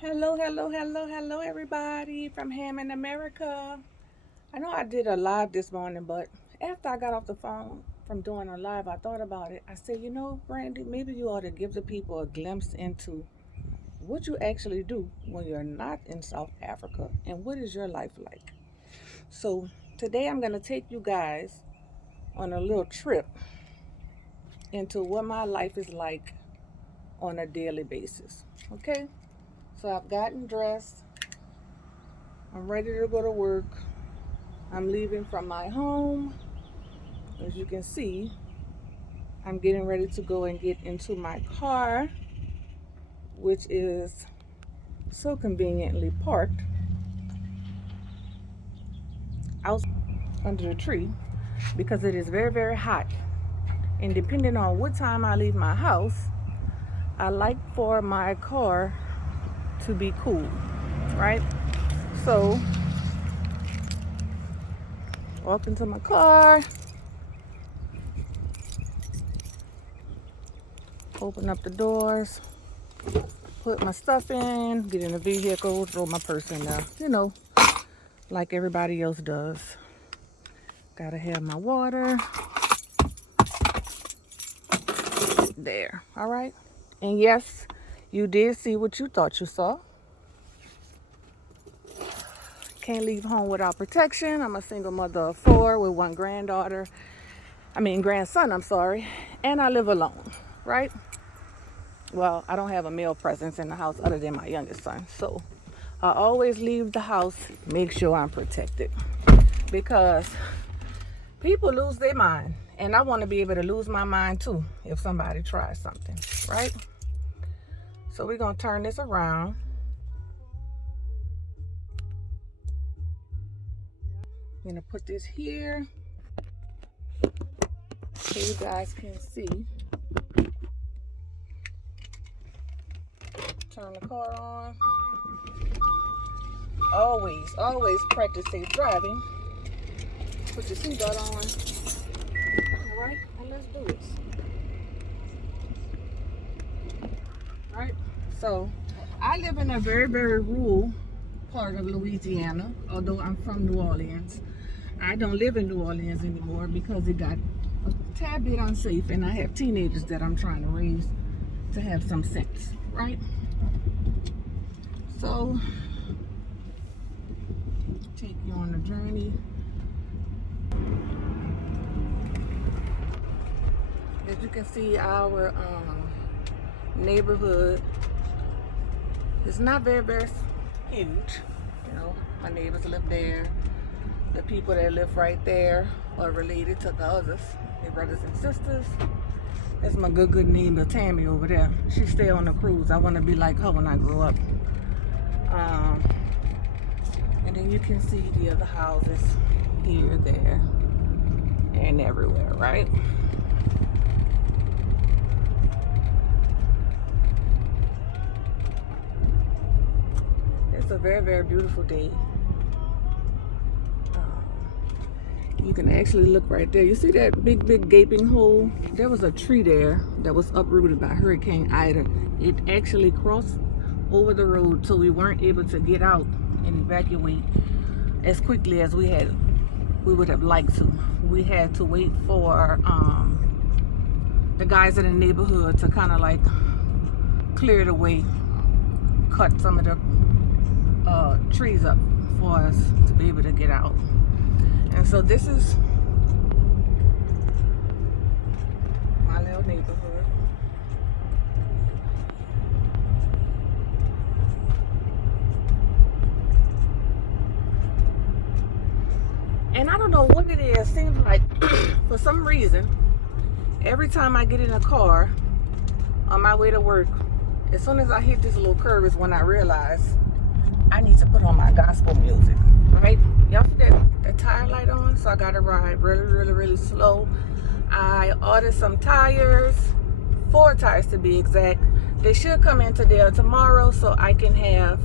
Hello, everybody from Ham in America. I know I did a live this morning, but after I got off the phone from doing a live, I thought about it. I said, Brandy, maybe you ought to give the people a glimpse into what you actually do when you're not in South Africa and what is your life like. So today I'm going to take you guys on a little trip into what my life is like on a daily basis. Okay? So I've gotten dressed. I'm ready to go to work. I'm leaving from my home. As you can see, I'm getting ready to go and get into my car, which is so conveniently parked out under the tree because it is very, very hot. And depending on what time I leave my house, I like for my car to be cool, right? So, walk into my car, open up the doors, put my stuff in, get in the vehicle, throw my purse in there, like everybody else does. Gotta have my water. There, all right? And yes, you did see what you thought you saw. Can't leave home without protection. I'm a single mother of 4 with one grandson, and I live alone, right? Well, I don't have a male presence in the house other than my youngest son. So I always leave the house, make sure I'm protected because people lose their mind. And I want to be able to lose my mind too if somebody tries something, right? So we're going to turn this around. I'm going to put this here so you guys can see. Turn the car on. Always practice safe driving. Put your seatbelt on. All right, and let's do this. All right, so I live in a very, very rural part of Louisiana, although I'm from New Orleans. I don't live in New Orleans anymore because it got a tad bit unsafe, and I have teenagers that I'm trying to raise to have some sense, right? So, take you on a journey. As you can see, our neighborhood is not very, very huge. My neighbors live there. The people that live right there are related to the others. They're brothers and sisters. That's my good neighbor Tammy over there. She stay on the cruise. I want to be like her when I grow up. And then you can see the other houses here, there, and everywhere, right? It's a very, very beautiful day. You can actually look right there. You see that big gaping hole? There was a tree there that was uprooted by Hurricane Ida. It actually crossed over the road, so we weren't able to get out and evacuate as quickly as we would have liked to. We had to wait for the guys in the neighborhood to kind of like clear the way, cut some of the trees up for us to be able to get out. And so this is my little neighborhood. And I don't know what it is. Seems like for some reason, every time I get in a car on my way to work, as soon as I hit this little curve is when I realize I need to put on my gospel music, right? Y'all see that tire light on? So I gotta ride really slow. I ordered some tires, 4 tires to be exact. They should come in today or tomorrow so I can have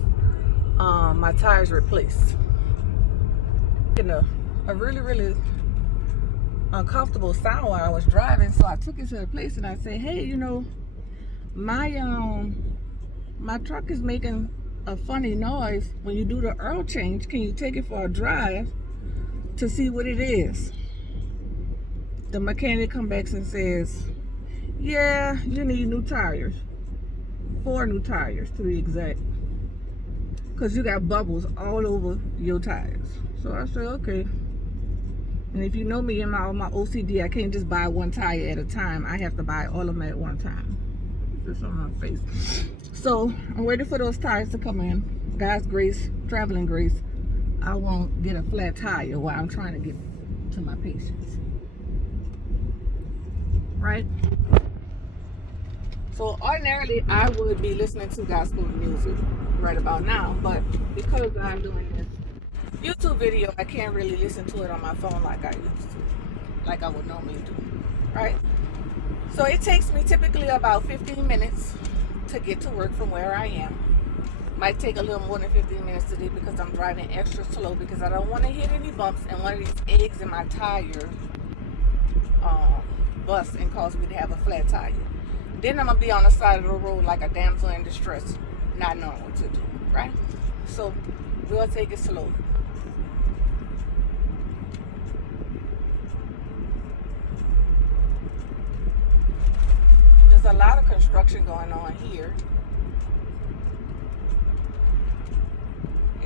my tires replaced. In a really uncomfortable sound while I was driving, so I took it to the place and I said, hey, my truck is making a funny noise when you do the oil change. Can you take it for a drive to see what it is? The mechanic comes back and says, yeah, you need new tires. 4 new tires to be exact. Because you got bubbles all over your tires. So I said, okay. And if you know me and my OCD, I can't just buy one tire at a time. I have to buy all of them at one time. This on my face. So I'm waiting for those tires to come in. God's grace, traveling grace, I won't get a flat tire while I'm trying to get to my patients. Right? So ordinarily I would be listening to gospel music right about now, but because I'm doing this YouTube video, I can't really listen to it on my phone like I used to, like I would normally do, right? So it takes me typically about 15 minutes to get to work from where I am. Might take a little more than 15 minutes today because I'm driving extra slow because I don't want to hit any bumps and one of these eggs in my tire bust and cause me to have a flat tire. Then I'm going to be on the side of the road like a damsel in distress, not knowing what to do, right? So we'll take it slow. There's a lot of construction going on here.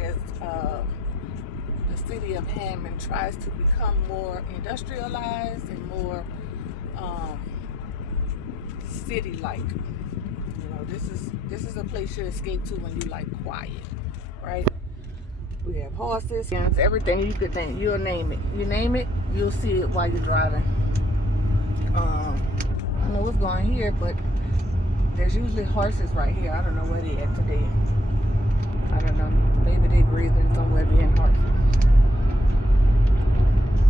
As the city of Hammond tries to become more industrialized and more city-like. You know, this is a place you escape to when you like quiet, right? We have horses, everything you could think. You'll name it. You name it, you'll see it while you're driving. I don't know what's going here, but there's usually horses right here. I don't know where they at today. I don't know. Maybe they grazing somewhere being horses.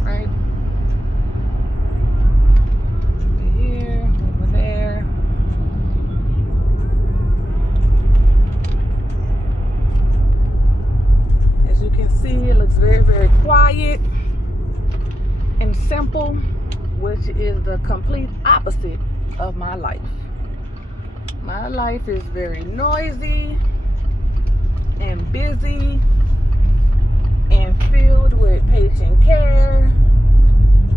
Right? Over here, over there. As you can see, it looks very, very quiet and simple, which is the complete opposite of my life. My life is very noisy and busy and filled with patient care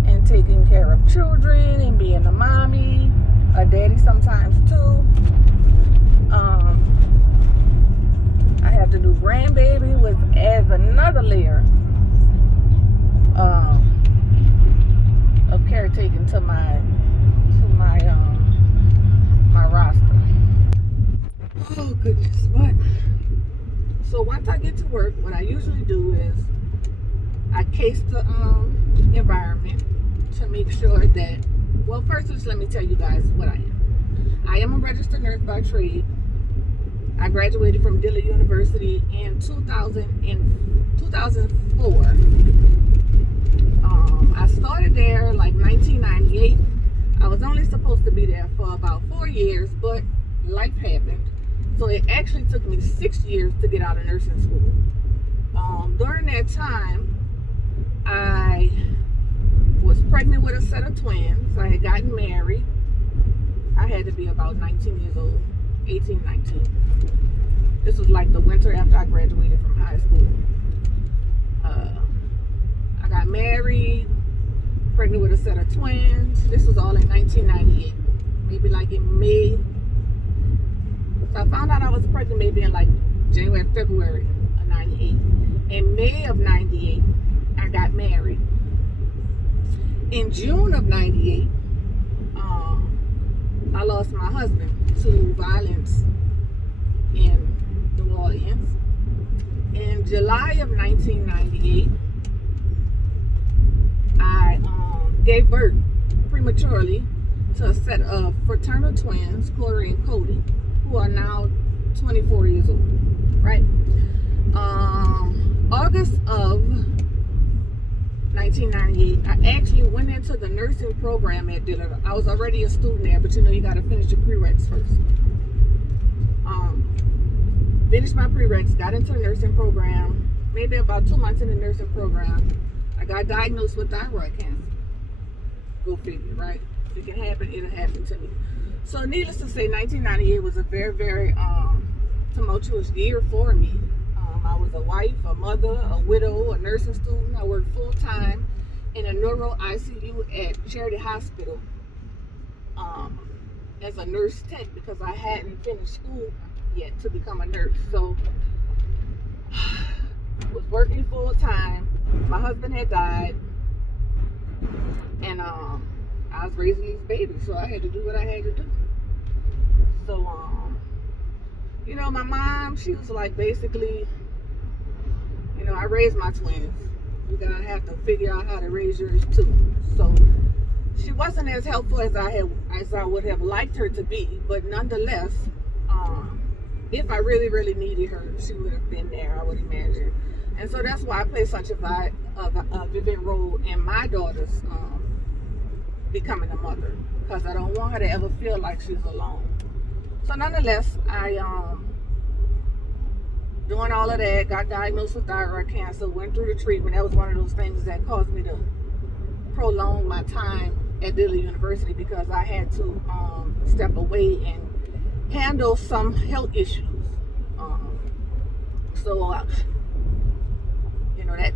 and taking care of children and being a mommy, a daddy sometimes too. I have to do grandbaby, which adds another layer of caretaking to my roster. Oh goodness, what? So once I get to work, what I usually do is I case the environment to make sure that, well, first just let me tell you guys what I am. I am a registered nurse by trade. I graduated from Dillard University in 2004. I started there like 1998. I was only supposed to be there for about 4 years, but life happened. So it actually took me 6 years to get out of nursing school. During that time, I was pregnant with a set of twins. I had gotten married. I had to be about 19 years old, 18, 19. This was like the winter after I graduated from high school. I got married, pregnant with a set of twins. This was all in 1998, maybe like in May. So I found out I was pregnant maybe in like January, February of 98. In May of 98, I got married. In June of 98, I lost my husband to violence in New Orleans. In July of 1998, I gave birth prematurely to a set of fraternal twins, Corey and Cody, who are now 24 years old, right? August of 1998, I actually went into the nursing program at Dillard. I was already a student there, but you know you got to finish your prereqs first. Finished my prereqs, got into the nursing program. Maybe about 2 months in the nursing program, I got diagnosed with thyroid cancer. Go figure, right? If it can happen, it'll happen to me. So needless to say, 1998 was a very, very tumultuous tumultuous year for me. I was a wife, a mother, a widow, a nursing student. I worked full time in a neuro ICU at Charity Hospital as a nurse tech because I hadn't finished school yet to become a nurse. So I was working full time. My husband had died, and I was raising these babies, so I had to do what I had to do. So my mom, she was like, basically, I raised my twins. You're gonna have to figure out how to raise yours too. So she wasn't as helpful as I would have liked her to be, but nonetheless, if I really, really needed her, she would have been there, I would imagine. And so that's why I play such a vivid role in my daughter's becoming a mother, because I don't want her to ever feel like she's alone. So nonetheless, I doing all of that, got diagnosed with thyroid cancer, went through the treatment. That was one of those things that caused me to prolong my time at Dillard University because I had to step away and handle some health issues.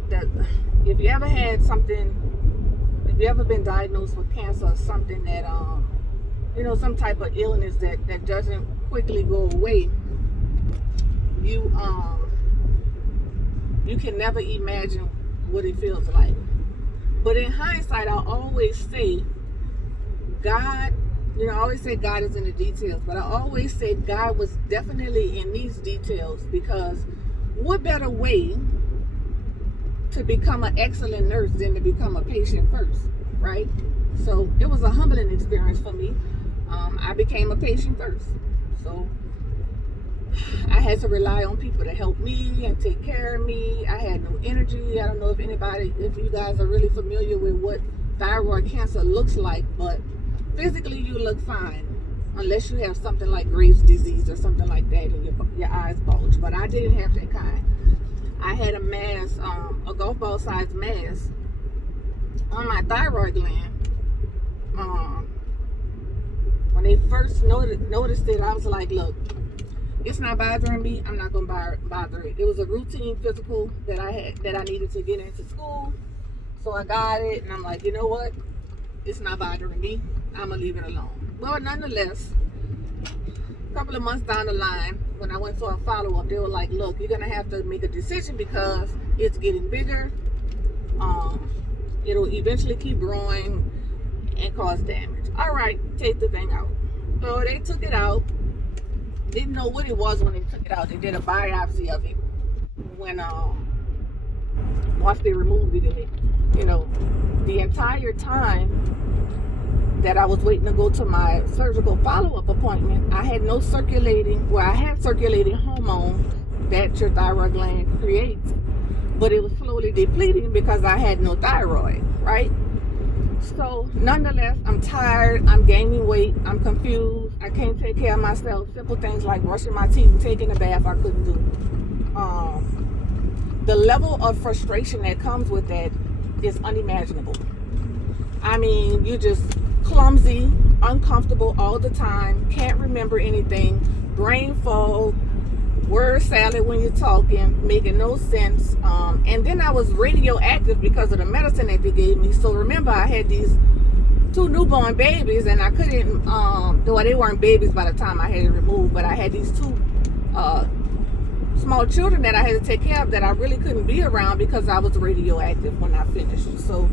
That if you ever had something, if you ever been diagnosed with cancer or something that some type of illness that doesn't quickly go away, you can never imagine what it feels like. But in hindsight, I always say God, I always say God is in the details, but I always say God was definitely in these details, because what better way to become an excellent nurse than to become a patient first, right? So it was a humbling experience for me. I became a patient first. So I had to rely on people to help me and take care of me. I had no energy. I don't know if you guys are really familiar with what thyroid cancer looks like, but physically you look fine unless you have something like Graves' disease or something like that and your eyes bulge. But I didn't have that kind. I had a mass, a golf ball sized mass on my thyroid gland. When they first noticed it, I was like, look, it's not bothering me. I'm not going to bother it. It was a routine physical that I needed to get into school. So I got it, and I'm like, you know what? It's not bothering me. I'm going to leave it alone. Well, nonetheless, a couple of months down the line, when I went for a follow-up, they were like, look, you're going to have to make a decision because it's getting bigger. It'll eventually keep growing and cause damage. All right, take the thing out. So they took it out. Didn't know what it was when they took it out. They did a biopsy of it once they removed it. And the entire time that I was waiting to go to my surgical follow-up appointment, I had circulating hormone that your thyroid gland creates, but it was slowly depleting because I had no thyroid, right? So nonetheless, I'm tired, I'm gaining weight, I'm confused, I can't take care of myself. Simple things like brushing my teeth and taking a bath I couldn't do. The level of frustration that comes with that is unimaginable. I mean, you're just clumsy, uncomfortable all the time, can't remember anything, brain fog, word salad when you're talking, making no sense. And then I was radioactive because of the medicine that they gave me. So remember, I had these 2 newborn babies, and I couldn't, though they weren't babies by the time I had it removed, but I had these 2 small children that I had to take care of that I really couldn't be around because I was radioactive when I finished. So,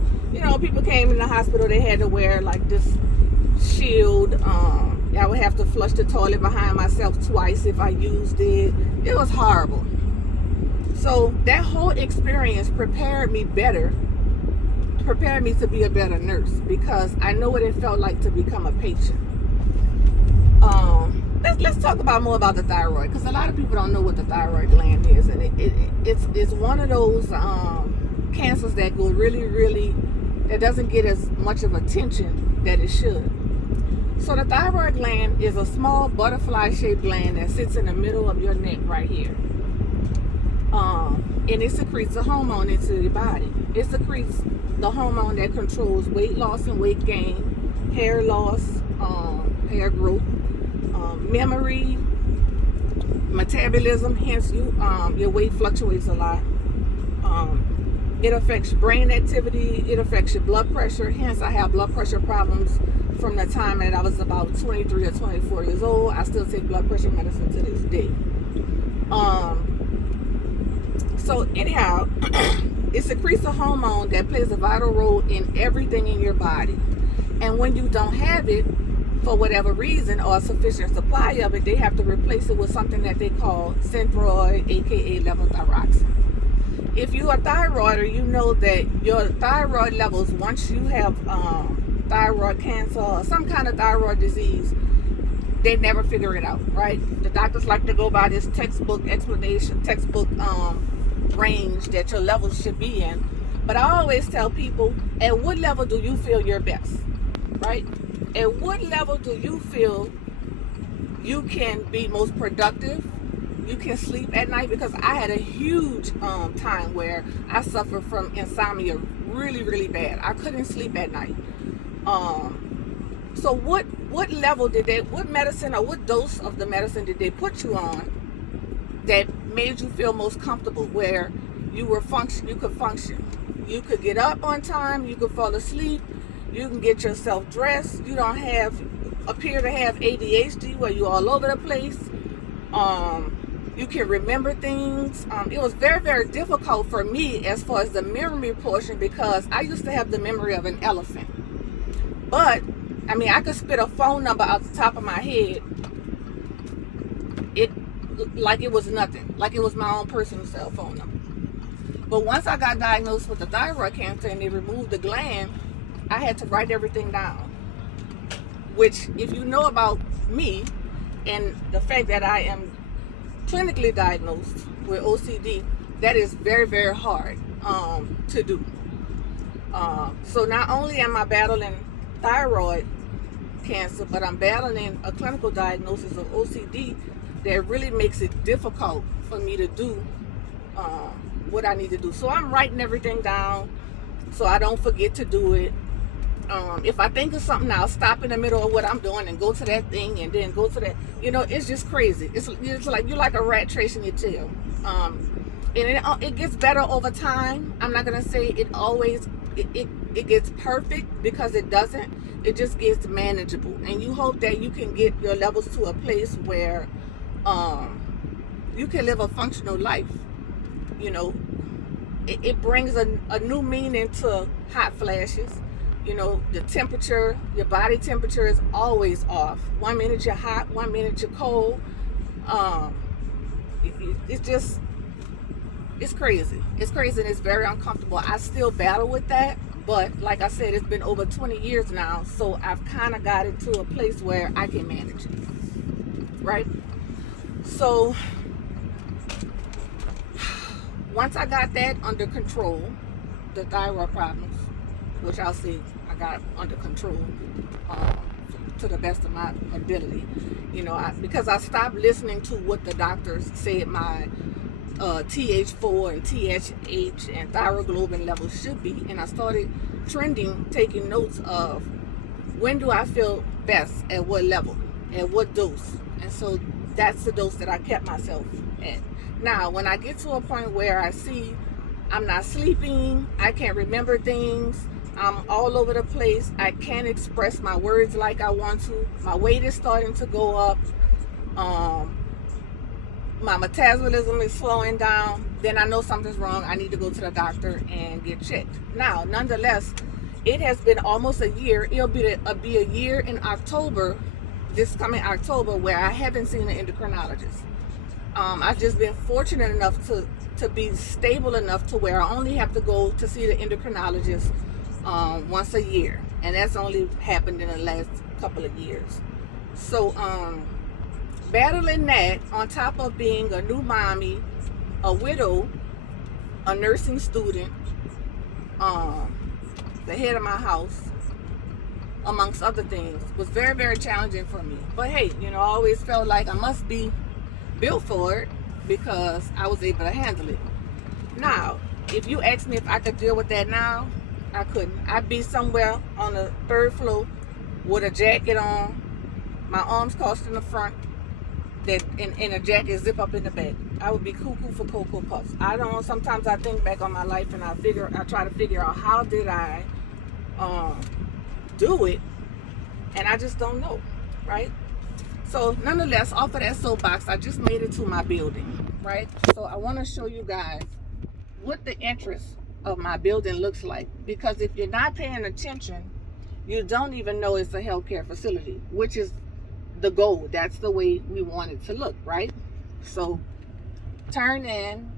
people came in the hospital, they had to wear like this shield. I would have to flush the toilet behind myself twice if I used it. It was horrible. So that whole experience prepared me to be a better nurse, because I know what it felt like to become a patient. Let's talk more about the thyroid, because a lot of people don't know what the thyroid gland is, and it's one of those cancers that go really, that doesn't get as much of attention that it should. So the thyroid gland is a small butterfly-shaped gland that sits in the middle of your neck right here. And it secretes a hormone into your body. It secretes the hormone that controls weight loss and weight gain, hair loss, hair growth, memory, metabolism, hence your weight fluctuates a lot. It affects brain activity. It affects your blood pressure. Hence, I have blood pressure problems from the time that I was about 23 or 24 years old. I still take blood pressure medicine to this day. So anyhow, it secretes a hormone that plays a vital role in everything in your body. And when you don't have it, for whatever reason, or a sufficient supply of it, they have to replace it with something that they call Synthroid, aka levothyroxine. If you're a thyroider, you know that your thyroid levels, once you have thyroid cancer or some kind of thyroid disease, they never figure it out, right? The doctors like to go by this textbook explanation, textbook range that your levels should be in. But I always tell people, at what level do you feel your best, right? At what level do you feel you can be most productive? You can sleep at night? Because I had a huge time where I suffered from insomnia really, really bad. I couldn't sleep at night. So what level did they, what medicine or what dose of the medicine did they put you on that made you feel most comfortable, where you could function? You could get up on time, you could fall asleep, you can get yourself dressed, you don't appear to have ADHD where you're all over the place. You can remember things. It was very, very difficult for me as far as the memory portion, because I used to have the memory of an elephant. But I mean, I could spit a phone number out the top of my head, like it was nothing, like it was my own personal cell phone number. But once I got diagnosed with the thyroid cancer and they removed the gland, I had to write everything down. Which, if you know about me and the fact that I am clinically diagnosed with OCD, that is very, very hard to do. So not only am I battling thyroid cancer, but I'm battling a clinical diagnosis of OCD that really makes it difficult for me to do what I need to do. So I'm writing everything down so I don't forget to do it. If I think of something, I'll stop in the middle of what I'm doing and go to that thing and then go to that. You know, it's just crazy. It's like you're like a rat chasing your tail. And it gets better over time. I'm not gonna say it always it gets perfect, because it doesn't. It just gets manageable, and you hope that you can get your levels to a place where you can live a functional life. You know, it brings a new meaning to hot flashes. You know, the temperature, your body temperature is always off. 1 minute you're hot, 1 minute you're cold. It's crazy. It's crazy, and it's very uncomfortable. I still battle with that, but like I said, it's been over 20 years now, so I've kind of got it to a place where I can manage it, right? So once I got that under control, the thyroid problems, which I'll say I got under control to the best of my ability, you know, because I stopped listening to what the doctors said my TH4 and TSH and thyroglobulin levels should be, and I started taking notes of when do I feel best, at what level, at what dose. And so that's the dose that I kept myself at. Now, when I get to a point where I see I'm not sleeping, I can't remember things, I'm all over the place, I can't express my words like I want to, my weight is starting to go up, my metabolism is slowing down, then I know something's wrong. I need to go to the doctor and get checked. Now, nonetheless, it has been almost a year. It'll be a year in October, this coming October, where I haven't seen an endocrinologist. I've just been fortunate enough to be stable enough to where I only have to go to see the endocrinologist once a year, and that's only happened in the last couple of years. So battling that on top of being a new mommy, a widow, a nursing student, the head of my house, amongst other things, was very, very challenging for me. But hey, you know, I always felt like I must be built for it because I was able to handle it. Now, if you ask me if I could deal with that now, I couldn't. I'd be somewhere on the 3rd floor with a jacket on, my arms crossed in the front, that in a jacket zip up in the back. I would be cuckoo for Cocoa Puffs. I don't know. Sometimes I think back on my life and I try to figure out how did I do it, and I just don't know, right? So nonetheless, off of that soapbox, I just made it to my building, right? So I want to show you guys what the entrance of my building looks like, because if you're not paying attention, you don't even know it's a healthcare facility, which is the goal. That's the way we want it to look, right? So turn in.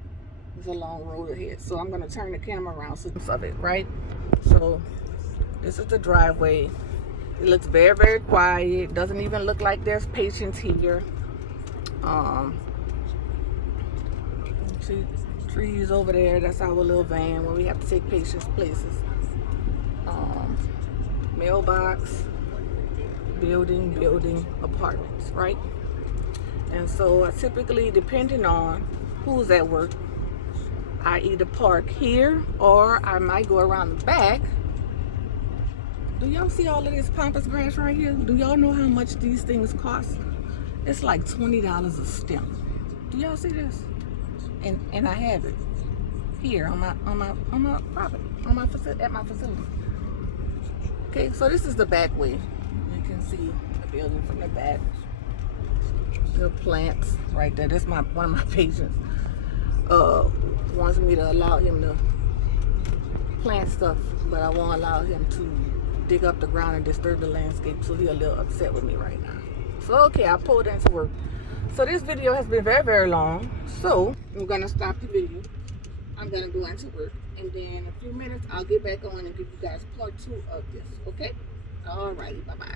There's a long road ahead, so I'm going to turn the camera around so of it, right? So this is the driveway. It looks very, very quiet. Doesn't even look like there's patients here. See trees over there. That's our little van where we have to take patients places. Mailbox, building, apartments, right? And so I typically, depending on who's at work, I either park here or I might go around the back. Do y'all see all of this pampas grass right here? Do y'all know how much these things cost? It's like $20 a stem. Do y'all see this? And I have it here on my property, at my facility. Okay, so this is the back way. You can see the building from the back. The plants right there. That's one of my patients. Wants me to allow him to plant stuff, but I won't allow him to dig up the ground and disturb the landscape, so he's a little upset with me right now. So okay, I pulled into work. So this video has been very, very long, so I'm gonna stop the video. I'm gonna go into work, and then in a few minutes I'll get back on and give you guys part 2 of this. Okay? Alrighty, bye-bye.